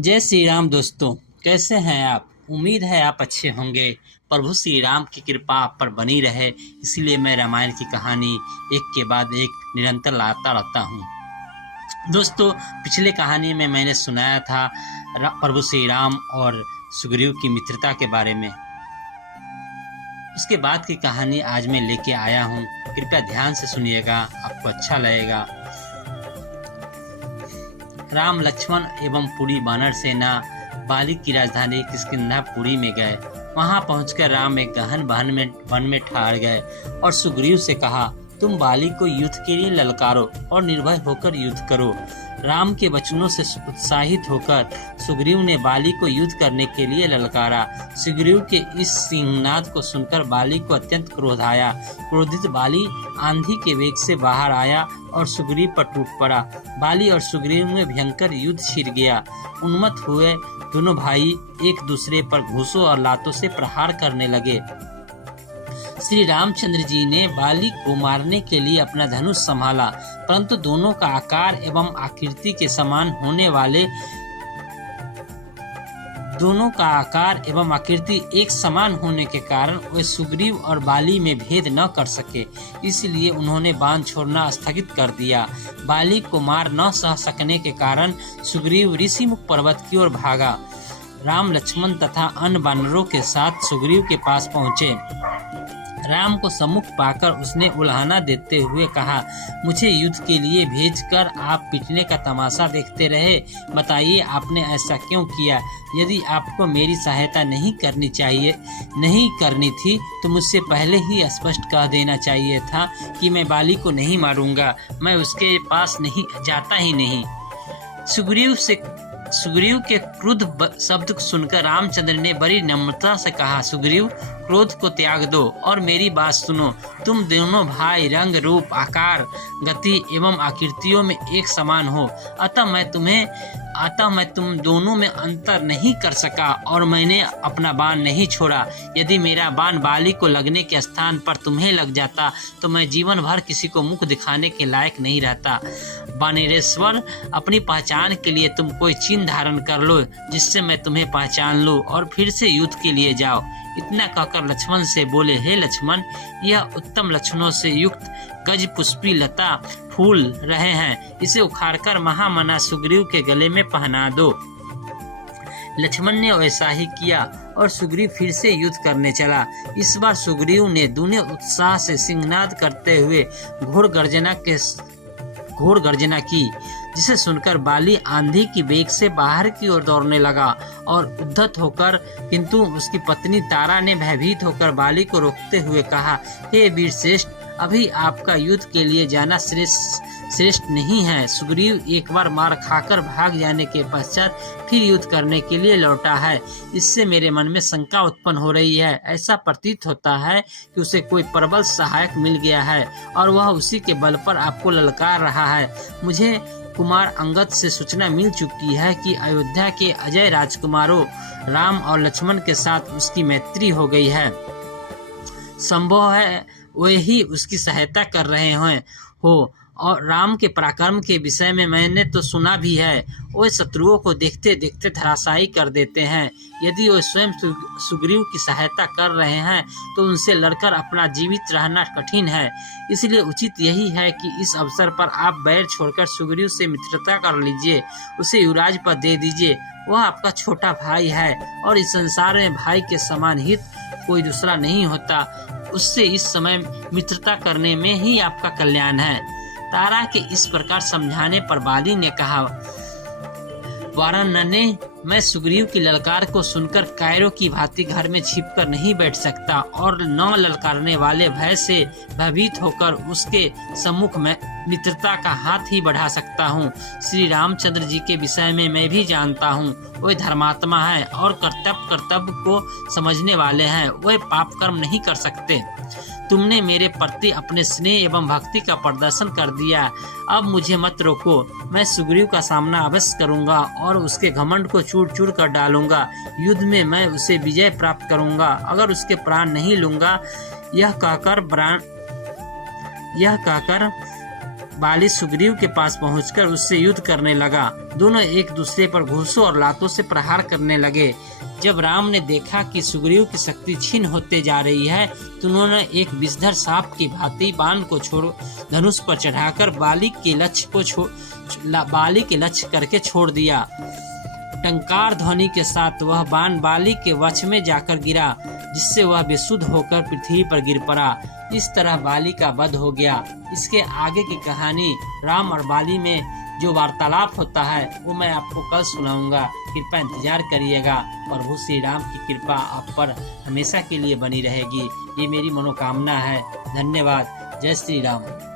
जय श्री राम दोस्तों, कैसे हैं आप। उम्मीद है आप अच्छे होंगे। प्रभु श्री राम की कृपा आप पर बनी रहे, इसीलिए मैं रामायण की कहानी एक के बाद एक निरंतर लाता रहता हूँ। दोस्तों, पिछले कहानी में मैंने सुनाया था प्रभु श्री राम और सुग्रीव की मित्रता के बारे में। उसके बाद की कहानी आज मैं लेके आया हूँ। कृपया ध्यान से सुनिएगा, आपको अच्छा लगेगा। राम, लक्ष्मण एवं पूरी वानर सेना बाली की राजधानी किष्किंधापुरी में गए। वहां पहुंचकर राम एक गहन वन में ठहर गए और सुग्रीव से कहा, तुम बाली को युद्ध के लिए ललकारो और निर्भय होकर युद्ध करो। राम के वचनों से उत्साहित होकर सुग्रीव ने बाली को युद्ध करने के लिए ललकारा। सुग्रीव के इस सिंहनाद को सुनकर बाली को अत्यंत क्रोध आया। क्रोधित बाली आंधी के वेग से बाहर आया और सुग्रीव पर टूट पड़ा। बाली और सुग्रीव में भयंकर युद्ध छिड़ गया। उन्मत्त हुए दोनों भाई एक दूसरे पर घूंसों और लातों से प्रहार करने लगे। श्री रामचंद्र जी ने बाली को मारने के लिए अपना धनुष संभाला, परंतु दोनों का आकार एवं आकृति के समान होने वाले दोनों का आकार एवं आकृति एक समान होने के कारण वे सुग्रीव और बाली में भेद न कर सके। इसलिए उन्होंने बाण छोड़ना स्थगित कर दिया। बाली को मार न सह सकने के कारण सुग्रीव ऋषिमुख पर्वत की ओर भागा। राम, लक्ष्मण तथा अन्य वानरों के साथ सुग्रीव के पास पहुंचे। राम को सम्मुख पाकर उसने उल्हाना देते हुए कहा, मुझे युद्ध के लिए भेजकर आप पिटने का तमाशा देखते रहे। बताइए, आपने ऐसा क्यों किया? यदि आपको मेरी सहायता नहीं करनी थी तो मुझसे पहले ही स्पष्ट कह देना चाहिए था कि मैं बाली को नहीं मारूंगा। मैं उसके पास जाता ही नहीं। सुग्रीव के क्रुद्ध शब्द सुनकर रामचंद्र ने बड़ी नम्रता से कहा, सुग्रीव, क्रोध को त्याग दो और मेरी बात सुनो। तुम दोनों भाई रंग, रूप, आकार, गति एवं आकृतियों में एक समान हो। अतः मैं तुम दोनों में अंतर नहीं कर सका और मैंने अपना बाण नहीं छोड़ा। यदि मेरा बाण बाली को लगने के स्थान पर तुम्हें लग जाता तो मैं जीवन भर किसी को मुख दिखाने के लायक नहीं रहता। वानरेश्वर, अपनी पहचान के लिए तुम कोई चिन्ह धारण कर लो जिससे मैं तुम्हें पहचान लूं और फिर से युद्ध के लिए जाओ। इतना कहकर लक्ष्मण से बोले, हे लक्ष्मण, यह उत्तम लक्षणों से युक्त गज पुष्पी लता फूल रहे हैं, इसे उखाड़कर महामना सुग्रीव के गले में पहना दो। लक्ष्मण ने वैसा ही किया और सुग्रीव फिर से युद्ध करने चला। इस बार सुग्रीव ने दूने उत्साह से सिंहनाद करते हुए घोर गर्जना की, जिसे सुनकर बाली आंधी की वेग से बाहर की ओर दौड़ने लगा और उद्धत होकर, किंतु उसकी पत्नी तारा ने भयभीत होकर बाली को रोकते हुए कहा, हे वीर श्रेष्ठ, अभी आपका युद्ध के लिए जाना श्रेष्ठ नहीं है। सुग्रीव एक बार मार खाकर भाग जाने के पश्चात फिर युद्ध करने के लिए लौटा है। इससे मेरे मन में शंका उत्पन्न हो रही है। ऐसा प्रतीत होता है कि उसे कोई प्रबल सहायक मिल गया है और वह उसी के बल पर आपको ललकार रहा है। मुझे कुमार अंगद से सूचना मिल चुकी है कि अयोध्या के अजय राजकुमारों राम और लक्ष्मण के साथ उसकी मैत्री हो गई है। संभव है वे ही उसकी सहायता कर रहे हो और राम के पराक्रम के विषय में मैंने तो सुना भी है। वे शत्रुओं को देखते देखते धराशायी कर देते हैं। यदि वे स्वयं सुग्रीव की सहायता कर रहे हैं तो उनसे लड़कर अपना जीवित रहना कठिन है। इसलिए उचित यही है कि इस अवसर पर आप बैर छोड़कर सुग्रीव से मित्रता कर लीजिए, उसे युवराज पद दे दीजिए। वह आपका छोटा भाई है और इस संसार में भाई के समान हित कोई दूसरा नहीं होता। उससे इस समय मित्रता करने में ही आपका कल्याण है। तारा के इस प्रकार समझाने पर बाली ने कहा, वारानने, मैं सुग्रीव की ललकार को सुनकर कायरों की भांति घर में छिपकर नहीं बैठ सकता और न ललकारने वाले भय से भयभीत होकर उसके सम्मुख में मित्रता का हाथ ही बढ़ा सकता हूँ। श्री रामचंद्र जी के विषय में मैं भी जानता हूँ। वे धर्मात्मा है और कर्तव्य को समझने वाले हैं। वे पाप कर्म नहीं कर सकते। तुमने मेरे प्रति अपने स्नेह एवं भक्ति का प्रदर्शन कर दिया। अब मुझे मत रोको। मैं सुग्रीव का सामना अवश्य करूंगा और उसके घमंड को चूर चूर कर डालूंगा। युद्ध में मैं उसे विजय प्राप्त करूंगा, अगर उसके प्राण नहीं लूंगा। यह कहकर बाली सुग्रीव के पास पहुंचकर उससे युद्ध करने लगा। दोनों एक दूसरे पर घूंसों और लातों से प्रहार करने लगे। जब राम ने देखा कि सुग्रीव की शक्ति छीन होते जा रही है तो उन्होंने एक विषधर सांप की भांति बाण को छोड़ धनुष पर चढ़ाकर बाली के लक्ष्य करके छोड़ दिया। टंकार ध्वनि के साथ वह बाण बाली के वक्ष में जाकर गिरा, जिससे वह बेसुध होकर पृथ्वी पर गिर पड़ा। इस तरह बाली का वध हो गया। इसके आगे की कहानी राम और बाली में जो वार्तालाप होता है वो मैं आपको कल सुनाऊंगा। कृपया इंतजार करिएगा। प्रभु श्री राम की कृपा आप पर हमेशा के लिए बनी रहेगी, ये मेरी मनोकामना है। धन्यवाद। जय श्री राम।